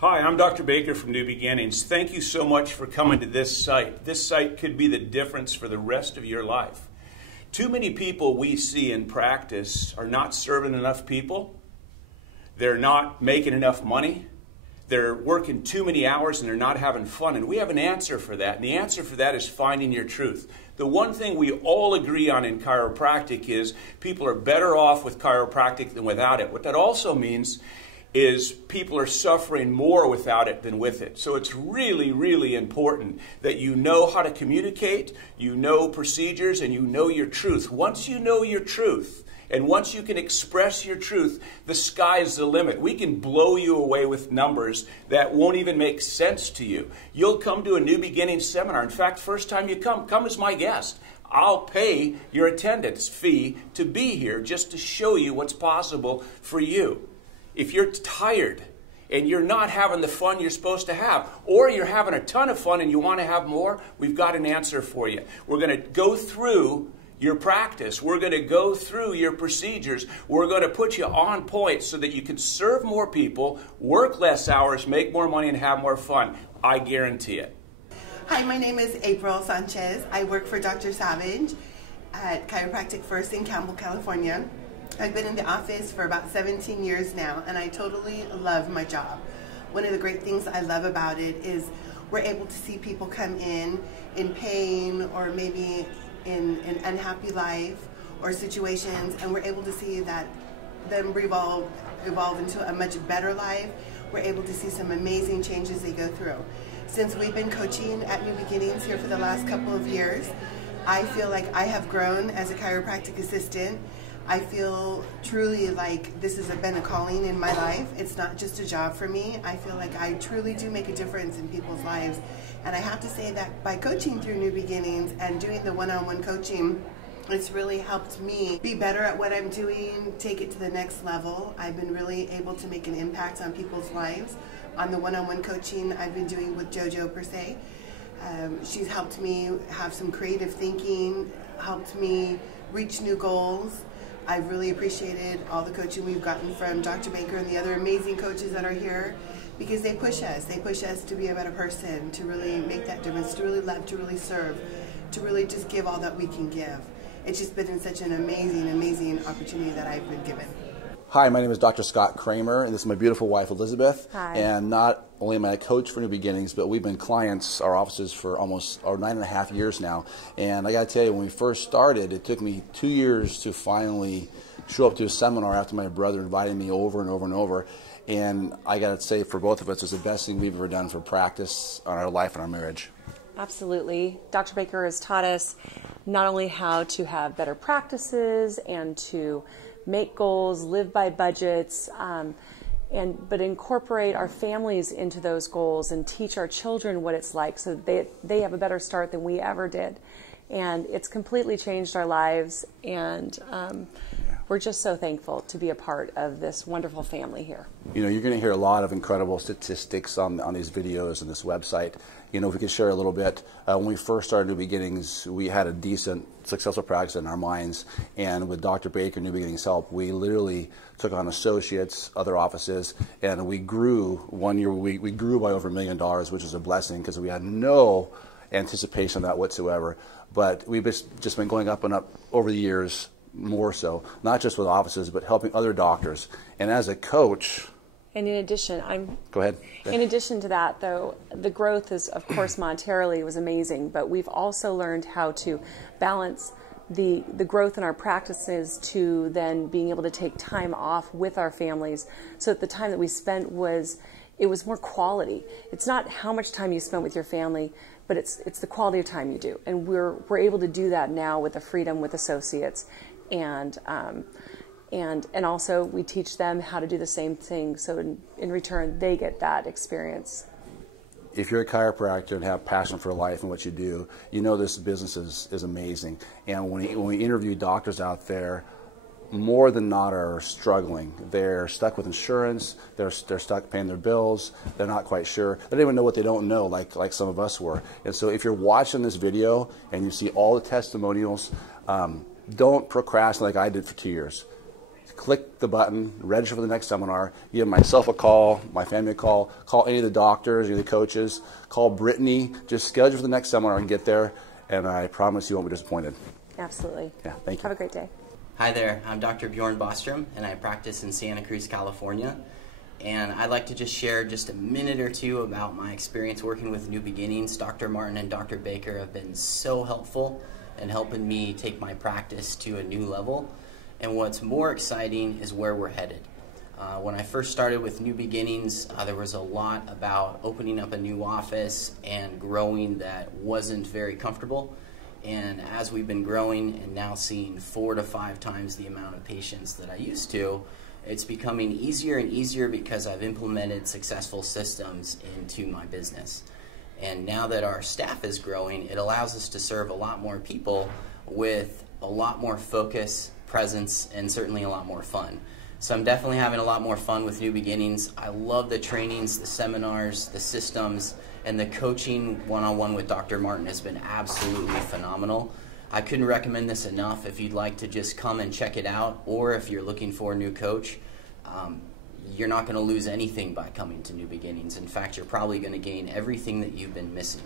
Hi, I'm Dr. Baker from New Beginnings. Thank you so much for coming to this site. This site could be the difference for the rest of your life. Too many people we see in practice are not serving enough people. They're not making enough money. They're working too many hours and they're not having fun. And we have an answer for that. And the answer for that is finding your truth. The one thing we all agree on in chiropractic is people are better off with chiropractic than without it. What that also means is people are suffering more without it than with it. So it's really, really important that you know how to communicate, you know procedures, and you know your truth. Once you know your truth, and once you can express your truth, the sky's the limit. We can blow you away with numbers that won't even make sense to you. You'll come to a New Beginnings seminar. In fact, first time you come as my guest. I'll pay your attendance fee to be here just to show you what's possible for you. If you're tired and you're not having the fun you're supposed to have, or you're having a ton of fun and you want to have more, we've got an answer for you. We're going to go through your practice. We're going to go through your procedures. We're going to put you on point so that you can serve more people, work less hours, make more money, and have more fun. I guarantee it. Hi, my name is April Sanchez. I work for Dr. Savage at Chiropractic First in Campbell, California. I've been in the office for about 17 years now, and I totally love my job. One of the great things I love about it is we're able to see people come in pain or maybe in an unhappy life or situations, and we're able to see that them evolve into a much better life. We're able to see some amazing changes they go through. Since we've been coaching at New Beginnings here for the last couple of years, I feel like I have grown as a chiropractic assistant. I feel truly like this has been a calling in my life. It's not just a job for me. I feel like I truly do make a difference in people's lives. And I have to say that by coaching through New Beginnings and doing the one-on-one coaching, it's really helped me be better at what I'm doing, take it to the next level. I've been really able to make an impact on people's lives on the one-on-one coaching I've been doing with JoJo per se. She's helped me have some creative thinking, helped me reach new goals. I've really appreciated all the coaching we've gotten from Dr. Baker and the other amazing coaches that are here, because they push us. They push us to be a better person, to really make that difference, to really love, to really serve, to really just give all that we can give. It's just been such an amazing, amazing opportunity that I've been given. Hi, my name is Dr. Scott Kramer, and this is my beautiful wife, Elizabeth. Hi. And not only am I a coach for New Beginnings, but we've been clients, our offices, for almost 9.5 years now. And I got to tell you, when we first started, it took me 2 years to finally show up to a seminar after my brother invited me over and over and over. And I got to say, for both of us, it was the best thing we've ever done for practice on our life and our marriage. Absolutely. Dr. Baker has taught us not only how to have better practices and to make goals, live by budgets, but incorporate our families into those goals and teach our children what it's like so that they have a better start than we ever did. And it's completely changed our lives, and we're just so thankful to be a part of this wonderful family here. You know, you're going to hear a lot of incredible statistics on these videos and this website. You know, if we could share a little bit, when we first started New Beginnings, we had a decent, successful practice in our minds, and with Dr. Baker, New Beginnings help, we literally took on associates, other offices, and we grew. One year we grew by over $1 million, which is a blessing because we had no anticipation of that whatsoever. But we've just been going up and up over the years, more so, not just with offices, but helping other doctors. And as a coach, and in addition, Go ahead. In addition to that, though, the growth is, of course, monetarily was amazing, but we've also learned how to balance the growth in our practices to then being able to take time off with our families, so that the time that we spent was more quality. It's not how much time you spend with your family, but it's the quality of time you do, and we're able to do that now with the freedom with associates, and also we teach them how to do the same thing, so in return they get that experience. If you're a chiropractor and have passion for life and what you do, you know this business is amazing. And when we interview doctors out there, more than not are struggling. They're stuck with insurance, they're stuck paying their bills, they're not quite sure. They don't even know what they don't know, like some of us were. And so if you're watching this video and you see all the testimonials, don't procrastinate like I did for 2 years. click the button, register for the next seminar, give myself a call, my family a call any of the doctors, any of the coaches, call Brittany, just schedule for the next seminar and get there, and I promise you won't be disappointed. Absolutely. Yeah, thank you. Have a great day. Hi there, I'm Dr. Bjorn Bostrom, and I practice in Santa Cruz, California. And I'd like to just share just a minute or two about my experience working with New Beginnings. Dr. Martin and Dr. Baker have been so helpful in helping me take my practice to a new level. And what's more exciting is where we're headed. When I first started with New Beginnings, there was a lot about opening up a new office and growing that wasn't very comfortable. And as we've been growing and now seeing 4 to 5 times the amount of patients that I used to, it's becoming easier and easier because I've implemented successful systems into my business. And now that our staff is growing, it allows us to serve a lot more people with a lot more focus, presence, and certainly a lot more fun. So I'm definitely having a lot more fun with New Beginnings. I love the trainings, the seminars, the systems, and the coaching one-on-one with Dr. Martin has been absolutely phenomenal. I couldn't recommend this enough. If you'd like to just come and check it out, or if you're looking for a new coach, you're not going to lose anything by coming to New Beginnings. In fact, you're probably going to gain everything that you've been missing.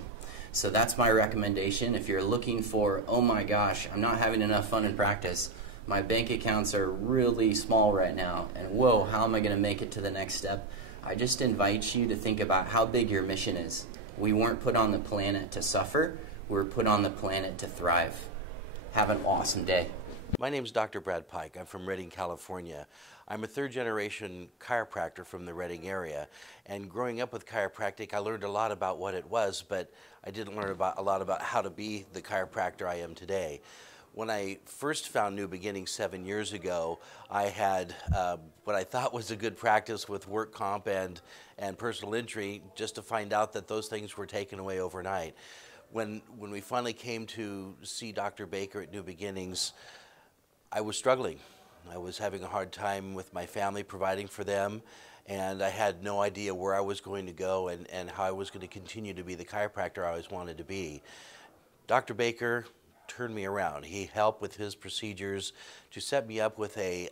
So that's my recommendation. If you're looking for, oh my gosh, I'm not having enough fun in practice, my bank accounts are really small right now, and whoa, how am I going to make it to the next step? I just invite you to think about how big your mission is. We weren't put on the planet to suffer, we were put on the planet to thrive. Have an awesome day. My name is Dr. Brad Pike. I'm from Redding, California. I'm a third-generation chiropractor from the Redding area, and growing up with chiropractic, I learned a lot about what it was, but I didn't learn a lot about how to be the chiropractor I am today. When I first found New Beginnings 7 years ago, I had what I thought was a good practice with work comp and personal injury, just to find out that those things were taken away overnight. When we finally came to see Dr. Baker at New Beginnings, I was struggling. I was having a hard time with my family providing for them, and I had no idea where I was going to go and how I was going to continue to be the chiropractor I always wanted to be. Dr. Baker turned me around. He helped with his procedures to set me up with a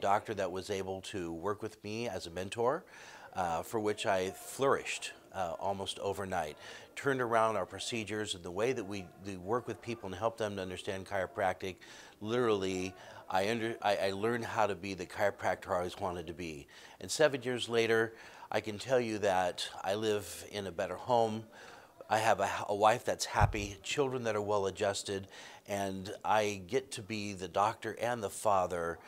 doctor that was able to work with me as a mentor, for which I flourished almost overnight. Turned around our procedures and the way that we work with people and help them to understand chiropractic. Literally, I learned how to be the chiropractor I always wanted to be. And 7 years later, I can tell you that I live in a better home. I have a wife that's happy, children that are well adjusted, and I get to be the doctor and the father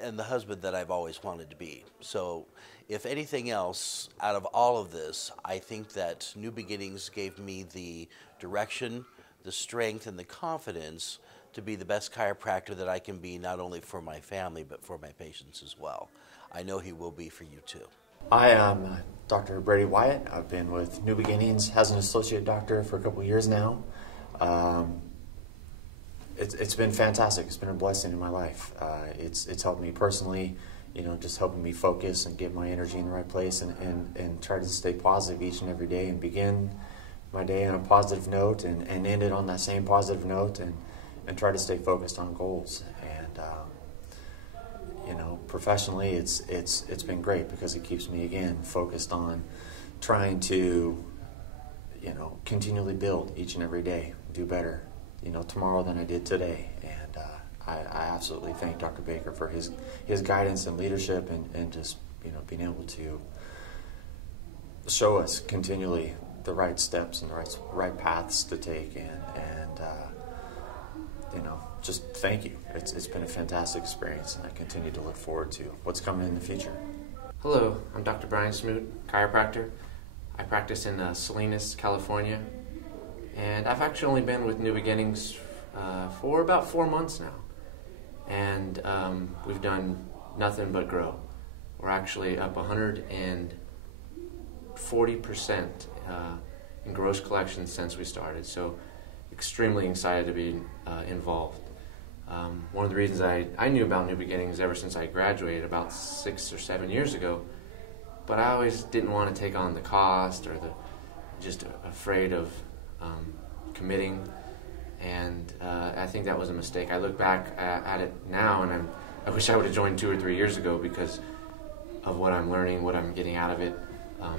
and the husband that I've always wanted to be. So if anything else, out of all of this, I think that New Beginnings gave me the direction, the strength, and the confidence to be the best chiropractor that I can be, not only for my family, but for my patients as well. I know he will be for you too. I am Dr. Brady Wyatt. I've been with New Beginnings as an associate doctor for a couple of years now. It's been fantastic. It's been a blessing in my life. It's helped me personally, just helping me focus and get my energy in the right place and try to stay positive each and every day and begin my day on a positive note and end it on that same positive note and try to stay focused on goals. And professionally, it's been great because it keeps me again focused on trying to continually build each and every day, do better, tomorrow than I did today. And I absolutely thank Dr. Baker for his guidance and leadership and just being able to show us continually the right steps and the right paths to take and just thank you. It's been a fantastic experience, and I continue to look forward to what's coming in the future. Hello, I'm Dr. Brian Smoot, chiropractor. I practice in Salinas, California, and I've actually only been with New Beginnings for about 4 months now, and we've done nothing but grow. We're actually up 140% in gross collections since we started, so extremely excited to be involved. One of the reasons I knew about New Beginnings ever since I graduated about 6 or 7 years ago, but I always didn't want to take on the cost or just afraid of committing, and I think that was a mistake. I look back at it now and I wish I would have joined 2 or 3 years ago because of what I'm learning, what I'm getting out of it,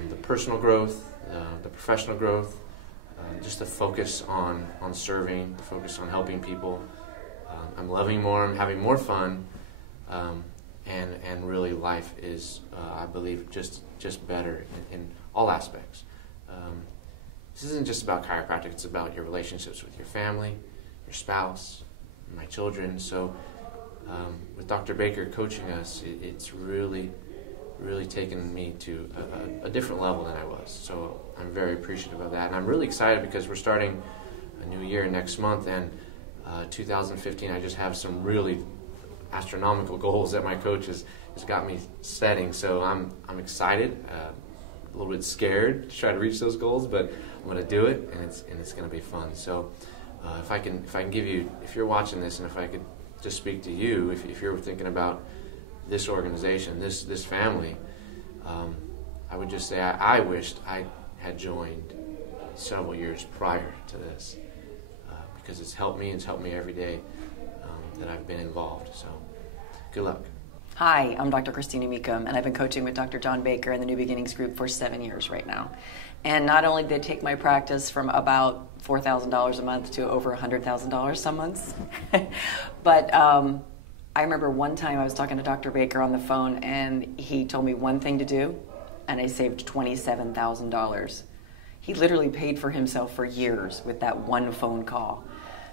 the personal growth, the professional growth, just the focus on serving, the focus on helping people. I'm loving more, I'm having more fun, and really life is, I believe, just better in all aspects. This isn't just about chiropractic, it's about your relationships with your family, your spouse, my children. So with Dr. Baker coaching us, it's really taken me to a different level than I was. So I'm very appreciative of that. And I'm really excited because we're starting a new year next month, and 2015, I just have some really astronomical goals that my coach has got me setting. So I'm excited, a little bit scared to try to reach those goals, but I'm going to do it, and it's going to be fun. So if I can give you, if you're watching this, and if I could just speak to you, if you're thinking about this organization, this family, I would just say I wished I had joined several years prior to this, because it's helped me, and it's helped me every day that I've been involved. So good luck. Hi, I'm Dr. Christina Meekum, and I've been coaching with Dr. John Baker in the New Beginnings group for 7 years right now. And not only did they take my practice from about $4,000 a month to over $100,000 some months, but I remember one time I was talking to Dr. Baker on the phone, and he told me one thing to do, and I saved $27,000. He literally paid for himself for years with that one phone call.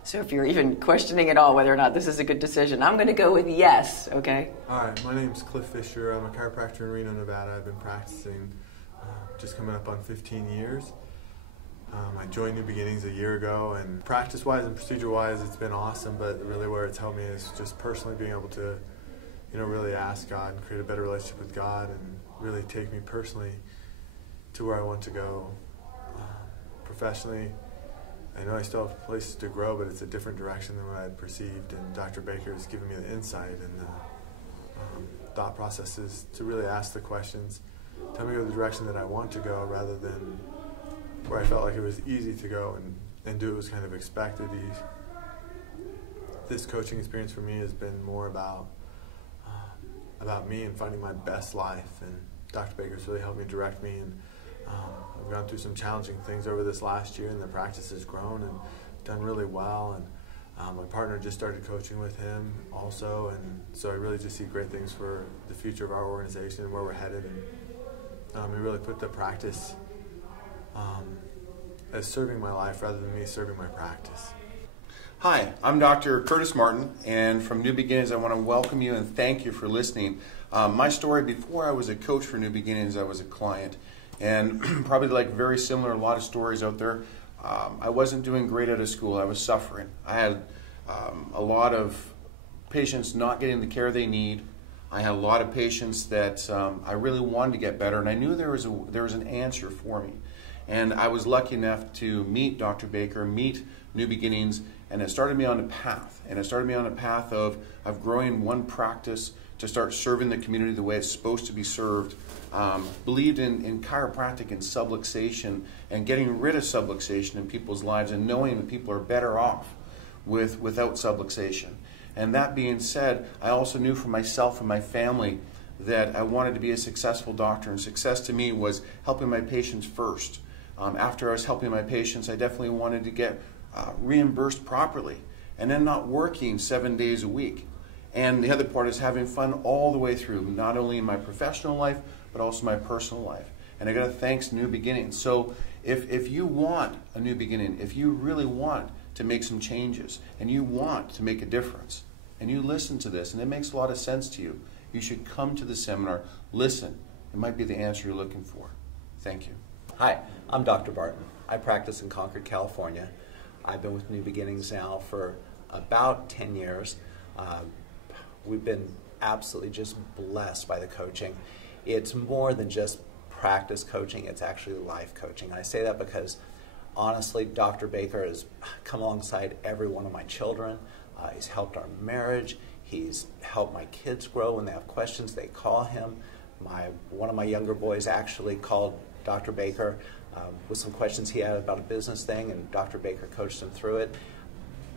So if you're even questioning at all whether or not this is a good decision, I'm going to go with yes, okay? Hi, my name's Cliff Fisher. I'm a chiropractor in Reno, Nevada. I've been practicing just coming up on 15 years. I joined New Beginnings a year ago, and practice-wise and procedure-wise, it's been awesome, but really where it's helped me is just personally being able to, really ask God and create a better relationship with God, and really take me personally to where I want to go. Professionally, I know I still have places to grow, but it's a different direction than what I had perceived, and Dr. Baker has given me the insight and the thought processes to really ask the questions, tell me go the direction that I want to go rather than where I felt like it was easy to go and do what was kind of expected. This coaching experience for me has been more about me and finding my best life, and Dr. Baker's really helped me direct me, and I've gone through some challenging things over this last year, and the practice has grown and done really well, and my partner just started coaching with him also, and so I really just see great things for the future of our organization and where we're headed, and we really put the practice as serving my life rather than me serving my practice. Hi, I'm Dr. Curtis Martin, and from New Beginnings, I want to welcome you and thank you for listening. My story, before I was a coach for New Beginnings, I was a client, and probably like very similar, a lot of stories out there. I wasn't doing great out of school. I was suffering. I had a lot of patients not getting the care they need. I had a lot of patients that I really wanted to get better, and I knew there was an answer for me. And I was lucky enough to meet Dr. Baker, meet New Beginnings, and it started me on a path. And it started me on a path of growing one practice to start serving the community the way it's supposed to be served. Believed in chiropractic and subluxation and getting rid of subluxation in people's lives and knowing that people are better off without subluxation. And that being said, I also knew for myself and my family that I wanted to be a successful doctor, and success to me was helping my patients first. After I was helping my patients, I definitely wanted to get reimbursed properly and then not working 7 days a week. And the other part is having fun all the way through, not only in my professional life, but also my personal life. And I got to thank New Beginnings. So if you want a new beginning, if you really want to make some changes, and you want to make a difference, and you listen to this, and it makes a lot of sense to you, you should come to the seminar, listen. It might be the answer you're looking for. Thank you. Hi, I'm Dr. Barton. I practice in Concord, California. I've been with New Beginnings now for about 10 years. We've been absolutely just blessed by the coaching. It's more than just practice coaching, it's actually life coaching. I say that because honestly, Dr. Baker has come alongside every one of my children. He's helped our marriage. He's helped my kids grow. When they have questions, they call him. One of my younger boys actually called Dr. Baker with some questions he had about a business thing, and Dr. Baker coached him through it.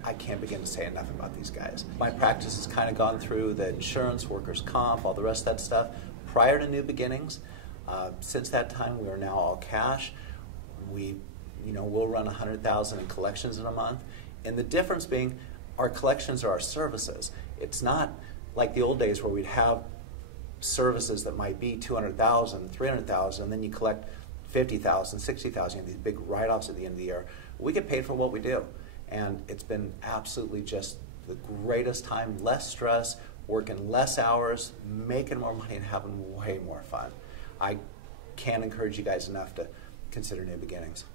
I can't begin to say enough about these guys. My practice has kind of gone through the insurance, workers' comp, all the rest of that stuff prior to New Beginnings. Since that time, we are now all cash. We'll run 100,000 in collections in a month, and the difference being our collections are our services. It's not like the old days where we'd have services that might be 200,000, 300,000, and then you collect 50,000, 60,000, these big write-offs at the end of the year. We get paid for what we do, and it's been absolutely just the greatest time, less stress, working less hours, making more money, and having way more fun. I can't encourage you guys enough to consider New Beginnings.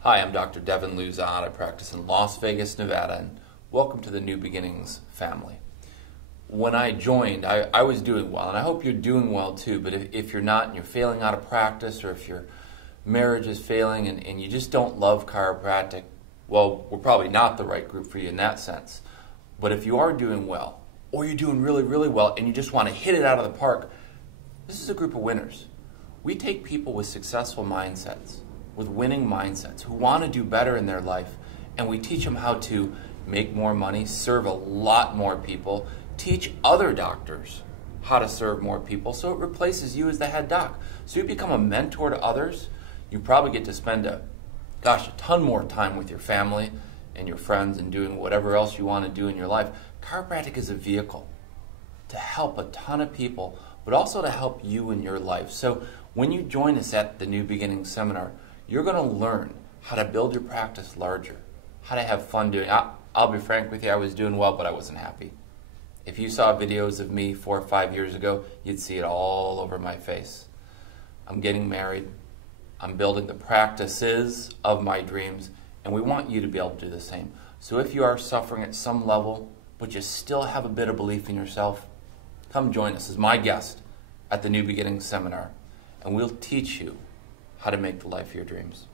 Hi, I'm Dr. Devin Luzon. I practice in Las Vegas, Nevada, and welcome to the New Beginnings family. When I joined, I was doing well, and I hope you're doing well too, but if you're not and you're failing out of practice, or if your marriage is failing and you just don't love chiropractic, well, we're probably not the right group for you in that sense. But if you are doing well, or you're doing really, really well, and you just want to hit it out of the park, this is a group of winners. We take people with successful mindsets, with winning mindsets, who want to do better in their life, and we teach them how to make more money, serve a lot more people, teach other doctors how to serve more people, so it replaces you as the head doc. So you become a mentor to others. You probably get to spend a ton more time with your family and your friends and doing whatever else you want to do in your life. Chiropractic is a vehicle to help a ton of people, but also to help you in your life. So when you join us at the New Beginnings Seminar, you're going to learn how to build your practice larger, how to have fun doing it. I'll be frank with you, I was doing well, but I wasn't happy. If you saw videos of me 4 or 5 years ago, you'd see it all over my face. I'm getting married. I'm building the practices of my dreams, and we want you to be able to do the same. So if you are suffering at some level, but you still have a bit of belief in yourself, come join us as my guest at the New Beginnings Seminar, and we'll teach you how to make the life of your dreams.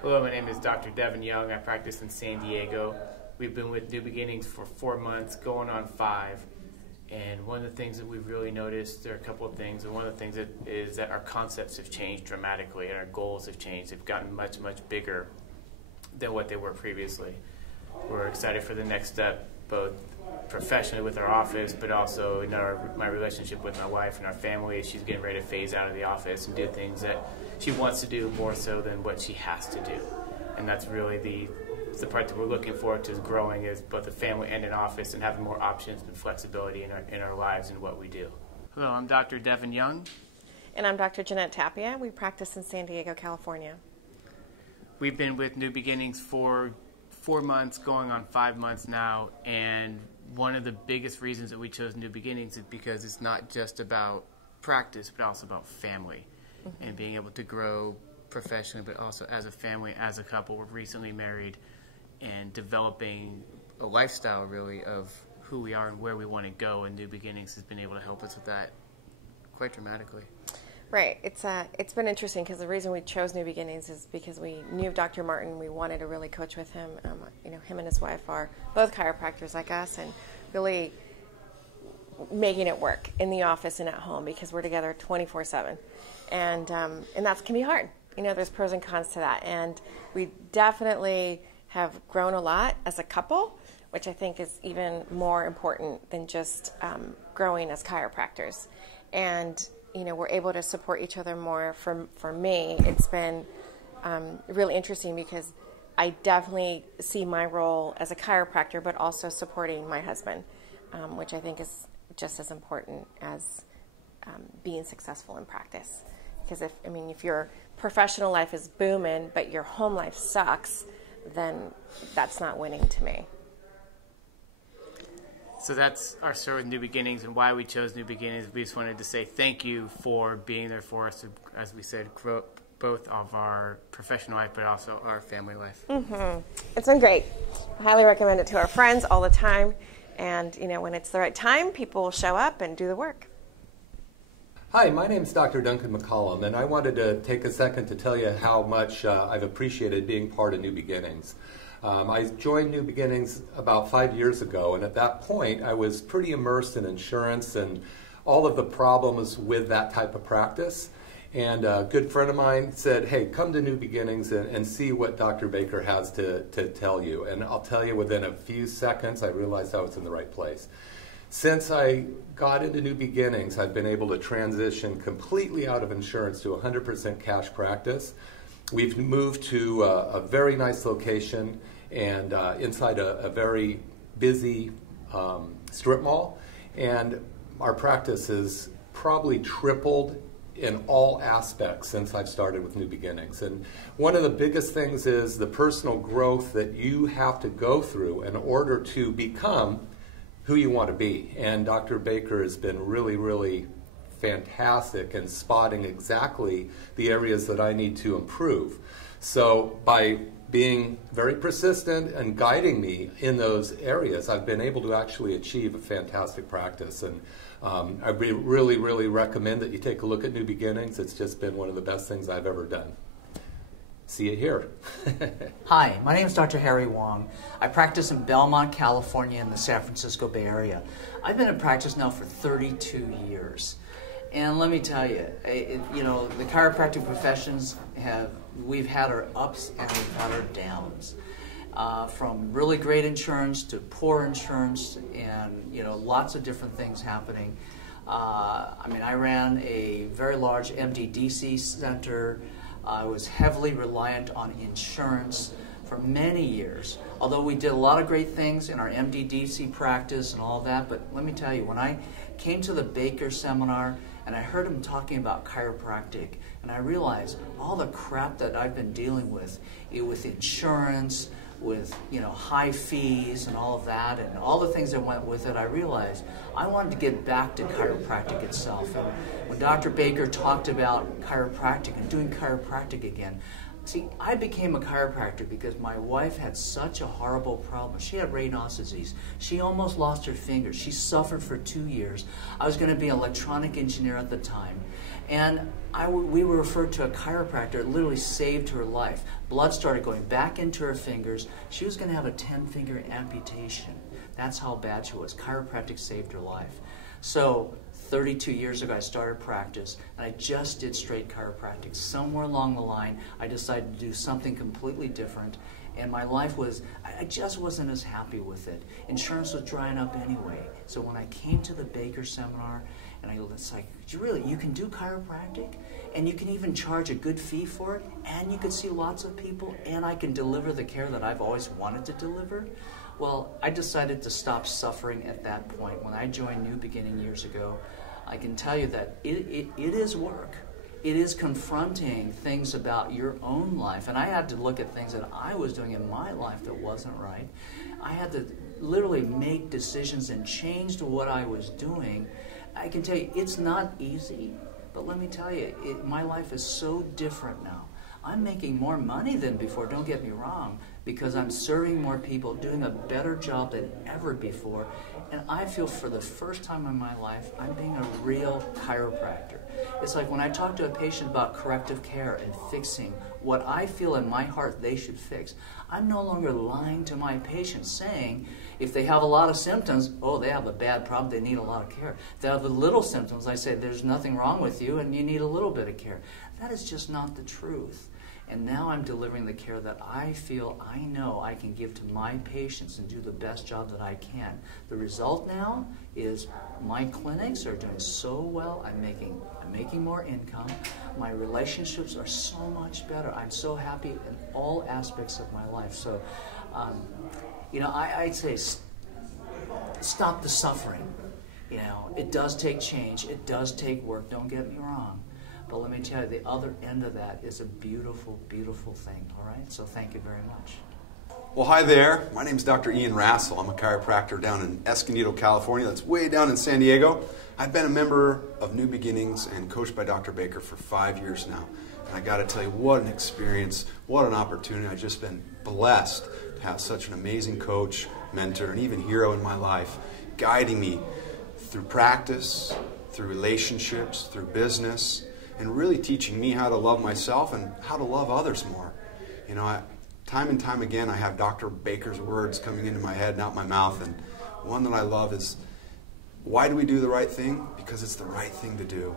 Hello, my name is Dr. Devin Young. I practice in San Diego. We've been with New Beginnings for 4 months, going on 5. And one of the things that we've really noticed, there are a couple of things, and one of the things is that our concepts have changed dramatically, and our goals have changed. They've gotten much, much bigger than what they were previously. We're excited for the next step, both professionally with our office, but also in my relationship with my wife and our family. She's getting ready to phase out of the office and do things that she wants to do more so than what she has to do. And that's really the part that we're looking forward to, is growing as both a family and an office, and having more options and flexibility in our lives and what we do. Hello, I'm Dr. Devin Young. And I'm Dr. Jeanette Tapia. We practice in San Diego, California. We've been with New Beginnings for 4 months, going on 5 months now, and one of the biggest reasons that we chose New Beginnings is because it's not just about practice, but also about family, and being able to grow professionally, but also as a family, as a couple. We're recently married, and developing a lifestyle really of who we are and where we want to go, and New Beginnings has been able to help us with that quite dramatically. Right. It's been interesting, because the reason we chose New Beginnings is because we knew Dr. Martin. We wanted to really coach with him. Him and his wife are both chiropractors like us, and really making it work in the office and at home, because we're together 24/7, and that can be hard. There's pros and cons to that, and we definitely have grown a lot as a couple, which I think is even more important than just growing as chiropractors. And we're able to support each other more. For me, it's been really interesting, because I definitely see my role as a chiropractor, but also supporting my husband, which I think is just as important as being successful in practice. Because if your professional life is booming, but your home life sucks, then that's not winning to me. So that's our story with New Beginnings, and why we chose New Beginnings. We just wanted to say thank you for being there for us, as we said, grow both of our professional life, but also our family life. It's been great. I highly recommend it to our friends all the time. And, when it's the right time, people will show up and do the work. Hi, my name is Dr. Duncan McCollum, and I wanted to take a second to tell you how much I've appreciated being part of New Beginnings. I joined New Beginnings about 5 years ago, and at that point I was pretty immersed in insurance and all of the problems with that type of practice. And a good friend of mine said, hey, come to New Beginnings and see what Dr. Baker has to tell you. And I'll tell you, within a few seconds, I realized I was in the right place. Since I got into New Beginnings, I've been able to transition completely out of insurance to 100% cash practice. We've moved to a very nice location and inside a very busy strip mall. And our practice has probably tripled in all aspects since I've started with New Beginnings. And one of the biggest things is the personal growth that you have to go through in order to become who you want to be. And Dr. Baker has been really, really fantastic in spotting exactly the areas that I need to improve. So by being very persistent and guiding me in those areas, I've been able to actually achieve a fantastic practice. And I really, really recommend that you take a look at New Beginnings. It's just been one of the best things I've ever done. See you here. Hi, my name is Dr. Harry Wong. I practice in Belmont, California in the San Francisco Bay Area. I've been in practice now for 32 years. And let me tell you, the chiropractic professions we've had our ups and we've had our downs. From really great insurance to poor insurance and, lots of different things happening. I ran a very large MDDC center. I was heavily reliant on insurance for many years, although we did a lot of great things in our MDDC practice and all that. But let me tell you, when I came to the Baker seminar and I heard him talking about chiropractic, and I realized all the crap that I've been dealing with insurance, with high fees and all of that, and all the things that went with it, I realized I wanted to get back to chiropractic itself. And when Dr. Baker talked about chiropractic and doing chiropractic again, see, I became a chiropractor because my wife had such a horrible problem. She had Raynaud's disease. She almost lost her fingers. She suffered for 2 years. I was going to be an electronic engineer at the time. And we were referred to a chiropractor. It literally saved her life. Blood started going back into her fingers. She was going to have a 10-finger amputation. That's how bad she was. Chiropractic saved her life. So 32 years ago, I started practice, and I just did straight chiropractic. Somewhere along the line, I decided to do something completely different, and my life was, I just wasn't as happy with it. Insurance was drying up anyway. So when I came to the Baker seminar, and it's like, really, you can do chiropractic, and you can even charge a good fee for it, and you can see lots of people, and I can deliver the care that I've always wanted to deliver. Well, I decided to stop suffering at that point. When I joined New Beginning years ago, I can tell you that it is work. It is confronting things about your own life. And I had to look at things that I was doing in my life that wasn't right. I had to literally make decisions and change to what I was doing. I can tell you, it's not easy. But let me tell you, my life is so different now. I'm making more money than before, don't get me wrong, because I'm serving more people, doing a better job than ever before. And I feel for the first time in my life, I'm being a real chiropractor. It's like when I talk to a patient about corrective care and fixing what I feel in my heart they should fix, I'm no longer lying to my patients saying, if they have a lot of symptoms, oh, they have a bad problem, they need a lot of care. If they have the little symptoms, I say, there's nothing wrong with you and you need a little bit of care. That is just not the truth. And now I'm delivering the care that I feel I know I can give to my patients and do the best job that I can. The result now is my clinics are doing so well. I'm making more income. My relationships are so much better. I'm so happy in all aspects of my life. So, I'd say stop the suffering. It does take change. It does take work. Don't get me wrong. But let me tell you, the other end of that is a beautiful, beautiful thing, all right? So thank you very much. Well, hi there. My name is Dr. Ian Rassel. I'm a chiropractor down in Escondido, California. That's way down in San Diego. I've been a member of New Beginnings and coached by Dr. Baker for 5 years now. And I got to tell you, what an experience, what an opportunity. I've just been blessed to have such an amazing coach, mentor, and even hero in my life, guiding me through practice, through relationships, through business, and really teaching me how to love myself and how to love others more. Time and time again, I have Dr. Baker's words coming into my head and out my mouth, and one that I love is, why do we do the right thing? Because it's the right thing to do.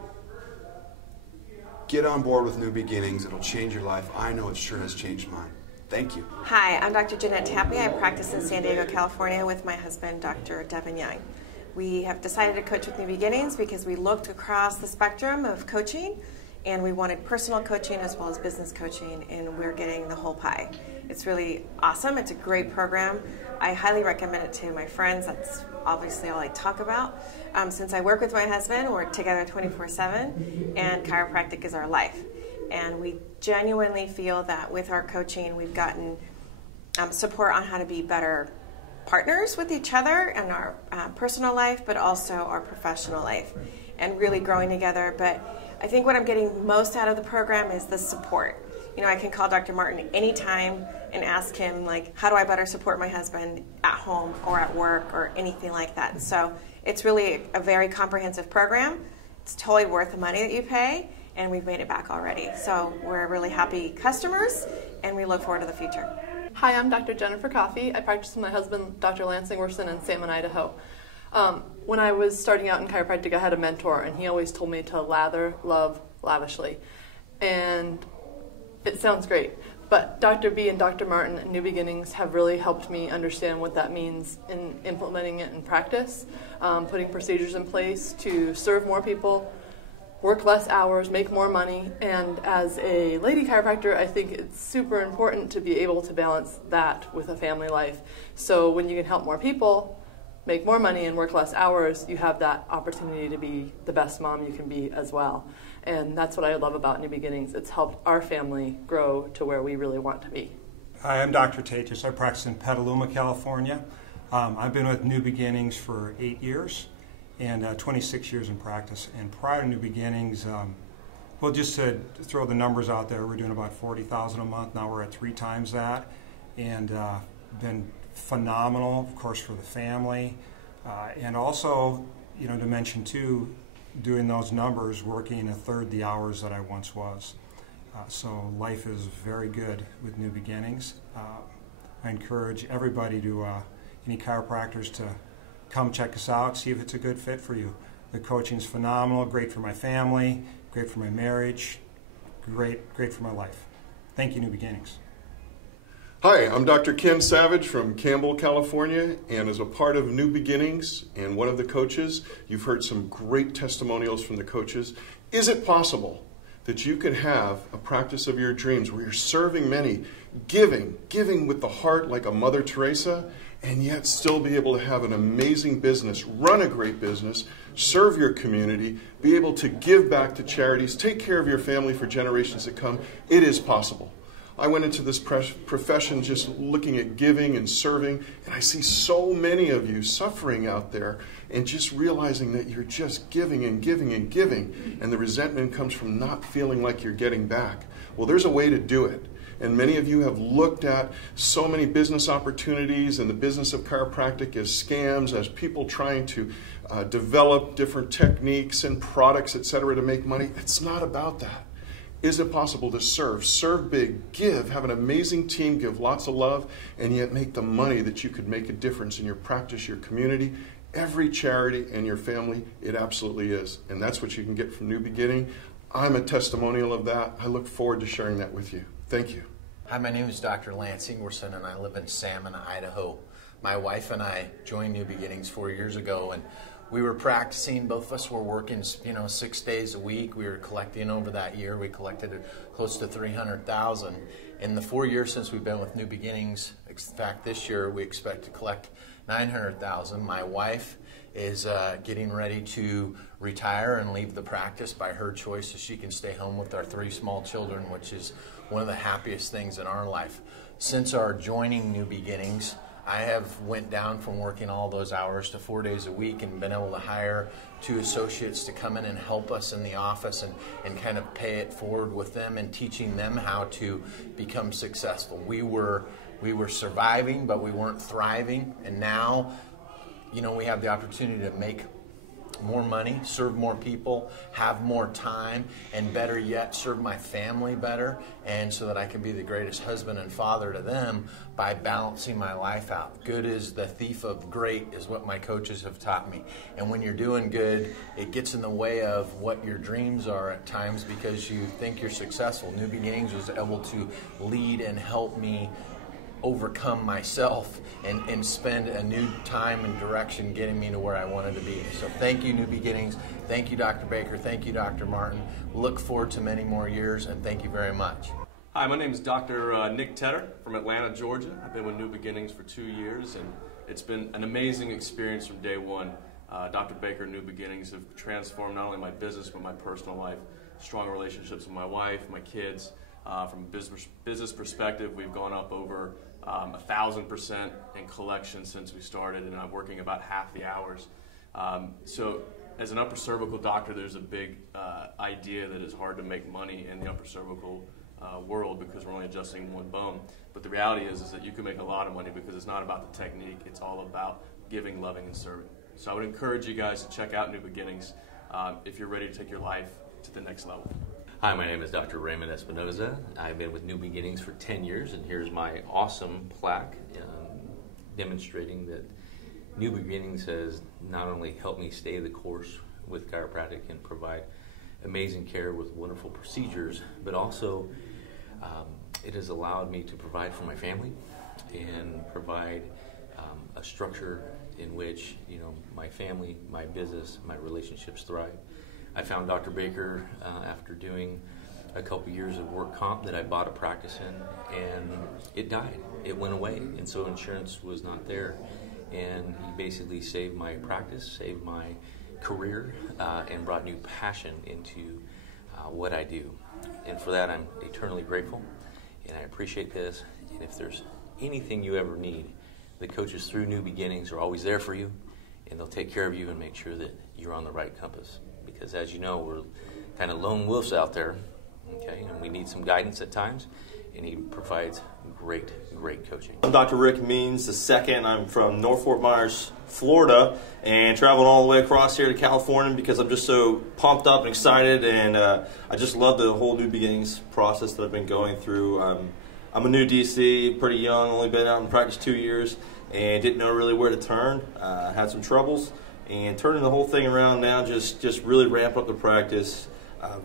Get on board with New Beginnings. It'll change your life. I know it sure has changed mine. Thank you. Hi, I'm Dr. Jeanette Tappy. I practice in San Diego, California with my husband, Dr. Devin Young. We have decided to coach with New Beginnings because we looked across the spectrum of coaching and we wanted personal coaching as well as business coaching, and we're getting the whole pie. It's really awesome. It's a great program. I highly recommend it to my friends. That's obviously all I talk about. Since I work with my husband, we're together 24/7, and chiropractic is our life. And we genuinely feel that with our coaching, we've gotten support on how to be better partners with each other in our personal life, but also our professional life, and really growing together. But I think what I'm getting most out of the program is the support. You know, I can call Dr. Martin anytime and ask him, like, how do I better support my husband at home or at work or anything like that. So it's really a very comprehensive program. It's totally worth the money that you pay, and we've made it back already. So we're really happy customers, and we look forward to the future. Hi, I'm Dr. Jennifer Coffey. I practice with my husband, Dr. Lance Ingwerson, in Salmon, Idaho. When I was starting out in chiropractic, I had a mentor, and he always told me to lather, love, lavishly. And it sounds great, but Dr. B and Dr. Martin and New Beginnings have really helped me understand what that means in implementing it in practice, putting procedures in place to serve more people, work less hours, make more money. And as a lady chiropractor, I think it's super important to be able to balance that with a family life. So when you can help more people, make more money, and work less hours, you have that opportunity to be the best mom you can be as well. And that's what I love about New Beginnings. It's helped our family grow to where we really want to be. Hi, I'm Dr. Tatis. I practice in Petaluma, California. I've been with New Beginnings for 8 years and 26 years in practice. And prior to New Beginnings, well, just to throw the numbers out there, we're doing about $40,000 a month. Now we're at 3 times that, and been phenomenal, of course, for the family. And also, you know, to mention too, doing those numbers, working a third the hours that I once was. So life is very good with New Beginnings. I encourage everybody to, any chiropractors, to come check us out, see if it's a good fit for you. The coaching's phenomenal, great for my family, great for my marriage, great for my life. Thank you, New Beginnings. Hi, I'm Dr. Ken Savage from Campbell, California, and as a part of New Beginnings and one of the coaches, you've heard some great testimonials from the coaches. Is it possible that you can have a practice of your dreams where you're serving many, giving with the heart like a Mother Teresa, and yet still be able to have an amazing business, run a great business, serve your community, be able to give back to charities, take care of your family for generations to come? It is possible. I went into this profession just looking at giving and serving, and I see so many of you suffering out there and just realizing that you're just giving and giving and giving, and the resentment comes from not feeling like you're getting back. Well, there's a way to do it. And many of you have looked at so many business opportunities and the business of chiropractic as scams, as people trying to develop different techniques and products, etc., to make money. It's not about that. Is it possible to serve big, give, have an amazing team, give lots of love, and yet make the money that you could make a difference in your practice, your community, every charity, and your family? It absolutely is. And that's what you can get from New Beginning. I'm a testimonial of that. I look forward to sharing that with you. Thank you. Hi, my name is Dr. Lance Ingwerson, and I live in Salmon, Idaho. My wife and I joined New Beginnings 4 years ago, and we were practicing. Both of us were working, 6 days a week. We were collecting over that year. We collected close to $300,000. In the 4 years since we've been with New Beginnings, in fact, this year we expect to collect $900,000. My wife is getting ready to retire and leave the practice by her choice so she can stay home with our 3 small children, which is one of the happiest things in our life. Since our joining New Beginnings, I have went down from working all those hours to 4 days a week and been able to hire 2 associates to come in and help us in the office and kind of pay it forward with them and teaching them how to become successful. We were surviving, but we weren't thriving, and now, we have the opportunity to make more money, serve more people, have more time, and better yet, serve my family better, and so that I can be the greatest husband and father to them by balancing my life out. Good is the thief of great is what my coaches have taught me. And when you're doing good, it gets in the way of what your dreams are at times because you think you're successful. New Beginnings was able to lead and help me overcome myself and spend a new time and direction getting me to where I wanted to be. So thank you, New Beginnings. Thank you, Dr. Baker. Thank you, Dr. Martin. Look forward to many more years, and thank you very much. Hi, my name is Dr. Nick Tedder from Atlanta, Georgia. I've been with New Beginnings for 2 years, and it's been an amazing experience from day one. Dr. Baker and New Beginnings have transformed not only my business, but my personal life. Strong relationships with my wife, my kids. From a business perspective, we've gone up over 1,000% in collection since we started, and I'm working about half the hours. So as an upper cervical doctor, there's a big idea that it's hard to make money in the upper cervical world because we're only adjusting one bone. But the reality is that you can make a lot of money because it's not about the technique, it's all about giving, loving, and serving. So I would encourage you guys to check out New Beginnings if you're ready to take your life to the next level. Hi, my name is Dr. Raymond Espinoza. I've been with New Beginnings for 10 years, and here's my awesome plaque demonstrating that New Beginnings has not only helped me stay the course with chiropractic and provide amazing care with wonderful procedures, but also it has allowed me to provide for my family and provide a structure in which, you know, my family, my business, my relationships thrive. I found Dr. Baker after doing a couple years of work comp that I bought a practice in, and it died. It went away, and so insurance was not there. And he basically saved my practice, saved my career, and brought new passion into what I do. And for that, I'm eternally grateful, and I appreciate this. And if there's anything you ever need, the coaches through New Beginnings are always there for you, and they'll take care of you and make sure that you're on the right compass. Because as you know, we're kind of lone wolves out there, okay, and we need some guidance at times, and he provides great coaching. I'm Dr. Rick Means II. I'm from North Fort Myers, Florida, and traveling all the way across here to California because I'm just so pumped up and excited, and I just love the whole New Beginnings process that I've been going through. I'm a new DC, pretty young, only been out in practice 2 years, and didn't know really where to turn. Had some troubles. And turning the whole thing around now, just really ramp up the practice.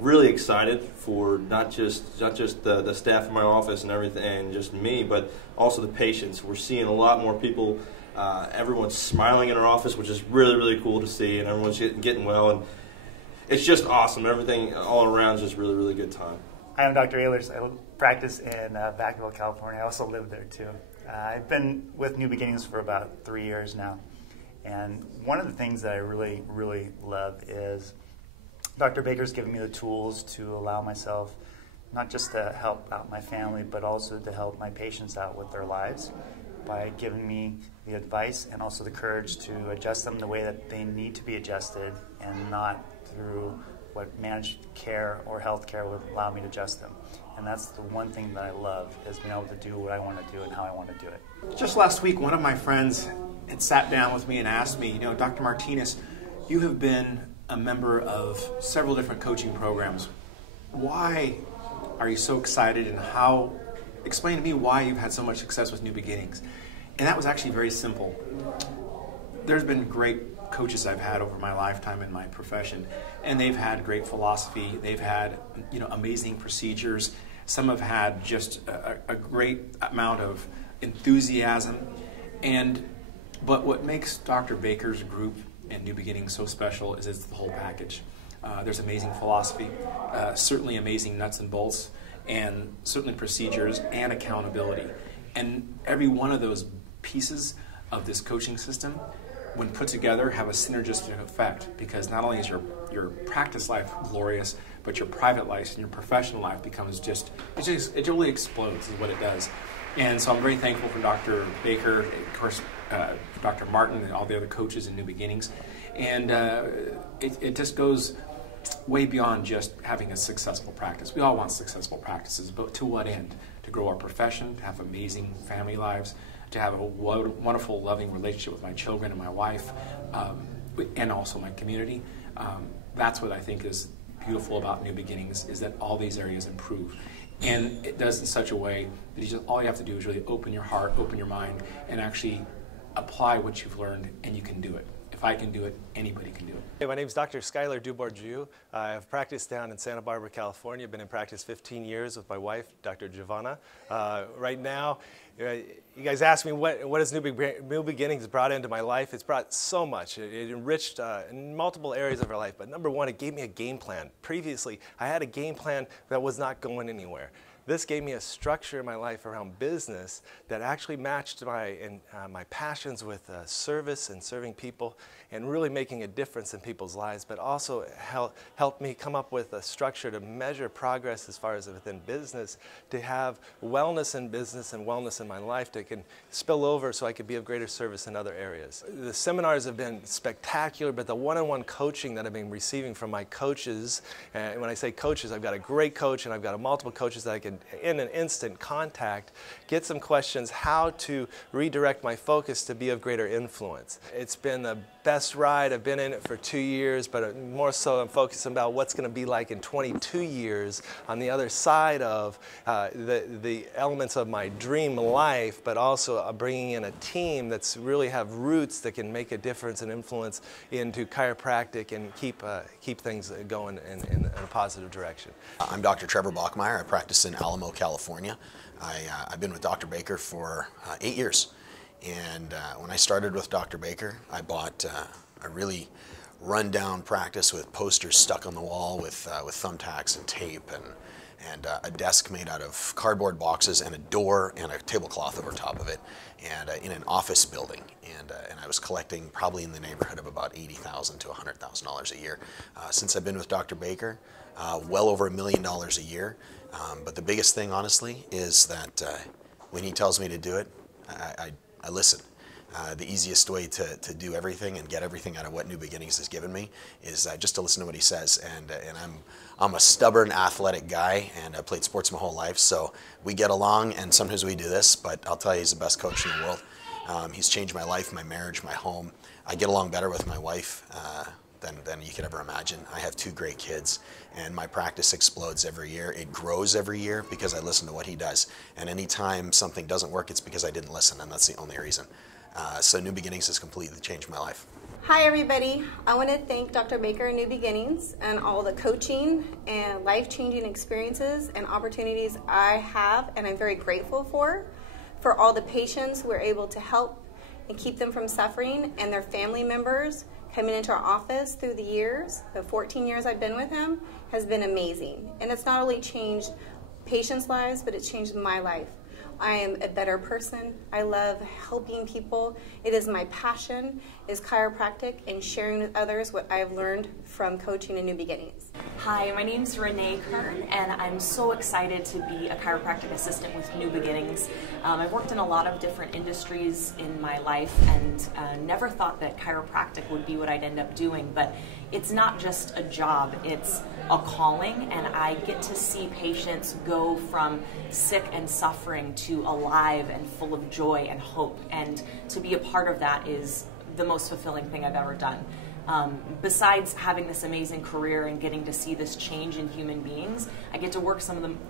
Really excited for not just the staff in my office and everything, and just me, but also the patients. We're seeing a lot more people. Everyone's smiling in our office, which is really cool to see, and everyone's getting well, and it's just awesome. Everything all around is just really good time. Hi, I'm Dr. Ehlers. I practice in Vacaville, California. I also live there too. I've been with New Beginnings for about 3 years now. And one of the things that I really love is Dr. Baker's given me the tools to allow myself not just to help out my family, but also to help my patients out with their lives by giving me the advice and also the courage to adjust them the way that they need to be adjusted and not through what managed care or health care would allow me to adjust them. And that's the one thing that I love, is being able to do what I want to do and how I want to do it. Just last week, one of my friends had sat down with me and asked me, you know, Dr. Martinez, you have been a member of several different coaching programs. Why are you so excited, and explain to me why you've had so much success with New Beginnings? And that was actually very simple. There's been great coaches I've had over my lifetime in my profession, and they've had great philosophy. They've had, you know, amazing procedures. Some have had just a great amount of enthusiasm. But what makes Dr. Baker's group and New Beginnings so special is it's the whole package. There's amazing philosophy, certainly amazing nuts and bolts, and certainly procedures and accountability. And every one of those pieces of this coaching system, when put together, have a synergistic effect, because not only is your practice life glorious, but your private life and your professional life becomes it really explodes, is what it does. And so I'm very thankful for Dr. Baker, of course, Dr. Martin, and all the other coaches in New Beginnings. And it just goes way beyond just having a successful practice. We all want successful practices, but to what end? To grow our profession, to have amazing family lives, to have a wonderful, loving relationship with my children and my wife, and also my community. That's what I think is beautiful about New Beginnings, is that all these areas improve. And it does in such a way that all you have to do is really open your heart, open your mind, and actually apply what you've learned, and you can do it. If I can do it, anybody can do it. Hey, my name is Dr. Skylar Dubourdieu. I've practiced down in Santa Barbara, California. Been in practice 15 years with my wife, Dr. Giovanna. Right now, you guys asked me what has New Beginnings brought into my life. It's brought so much. It enriched in multiple areas of our life. But number one, it gave me a game plan. Previously, I had a game plan that was not going anywhere. This gave me a structure in my life around business that actually matched my passions with service and serving people and really making a difference in people's lives, but also helped me come up with a structure to measure progress as far as within business, to have wellness in business and wellness in my life that can spill over so I could be of greater service in other areas. The seminars have been spectacular, but the one-on-one coaching that I've been receiving from my coaches, and when I say coaches, I've got a great coach and I've got multiple coaches that I can, in an instant contact, get some questions how to redirect my focus to be of greater influence. It's been the best ride. I've been in it for 2 years, but more so I'm focusing about what's going to be like in 22 years on the other side of the elements of my dream life, but also bringing in a team that's really have roots that can make a difference and influence into chiropractic and keep things going in a positive direction. I'm Dr. Trevor Bachmeyer. I practice in Alamo, California. I've been with Dr. Baker for 8 years. And when I started with Dr. Baker, I bought a really run-down practice with posters stuck on the wall with thumbtacks and tape and a desk made out of cardboard boxes and a door and a tablecloth over top of it, and in an office building. And I was collecting probably in the neighborhood of about $80,000 to $100,000 a year. Since I've been with Dr. Baker, well over $1 million a year. But the biggest thing, honestly, is that when he tells me to do it, I listen. The easiest way to do everything and get everything out of what New Beginnings has given me is just to listen to what he says. And I'm a stubborn, athletic guy, and I played sports my whole life, so we get along, and sometimes we do this, but I'll tell you, he's the best coach in the world. He's changed my life, my marriage, my home. I get along better with my wife than you could ever imagine. I have 2 great kids, and my practice explodes every year. It grows every year because I listen to what he does. And anytime something doesn't work, it's because I didn't listen, and that's the only reason. So New Beginnings has completely changed my life. Hi everybody. I want to thank Dr. Baker and New Beginnings and all the coaching and life-changing experiences and opportunities I have and I'm very grateful for all the patients we're able to help and keep them from suffering, and their family members coming into our office through the years. The 14 years I've been with him has been amazing. And it's not only changed patients' lives, but it's changed my life. I am a better person. I love helping people. It is my passion, is chiropractic and sharing with others what I've learned from coaching in New Beginnings. Hi, my name's Renee Kern, and I'm so excited to be a chiropractic assistant with New Beginnings. I've worked in a lot of different industries in my life and never thought that chiropractic would be what I'd end up doing, but it's not just a job, it's a calling, and I get to see patients go from sick and suffering to alive and full of joy and hope, and to be a part of that is the most fulfilling thing I've ever done. Besides having this amazing career and getting to see this change in human beings, I get to work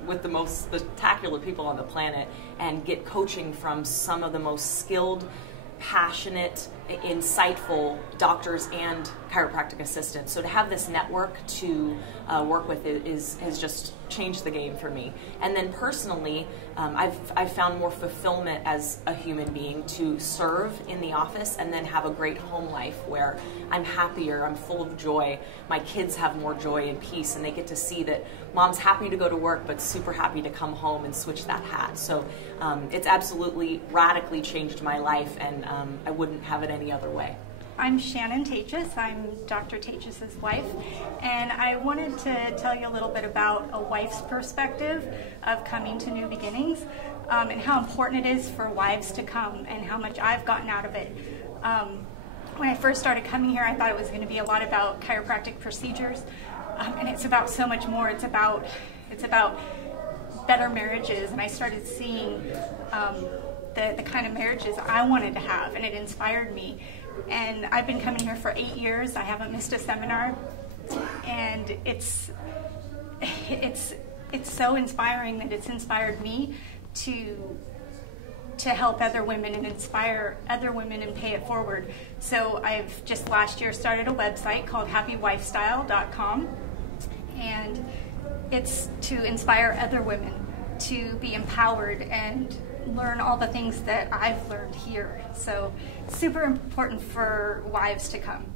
with the most spectacular people on the planet and get coaching from some of the most skilled, passionate, insightful doctors and chiropractic assistants. So to have this network to work with has just changed the game for me. And then personally, I've found more fulfillment as a human being to serve in the office and then have a great home life where I'm happier, I'm full of joy, my kids have more joy and peace, and they get to see that mom's happy to go to work but super happy to come home and switch that hat. So it's absolutely radically changed my life, and I wouldn't have it any other way. I'm Shannon Taitches. I'm Dr. Taitches' wife, and I wanted to tell you a little bit about a wife's perspective of coming to New Beginnings, and how important it is for wives to come and how much I've gotten out of it. When I first started coming here, I thought it was going to be a lot about chiropractic procedures, and it's about so much more. It's about better marriages, and I started seeing the kind of marriages I wanted to have, and it inspired me. And I've been coming here for 8 years. I haven't missed a seminar. And it's so inspiring that it's inspired me to help other women and inspire other women and pay it forward. So I've just last year started a website called happywifestyle.com, and it's to inspire other women to be empowered and learn all the things that I've learned here. So super important for wives to come.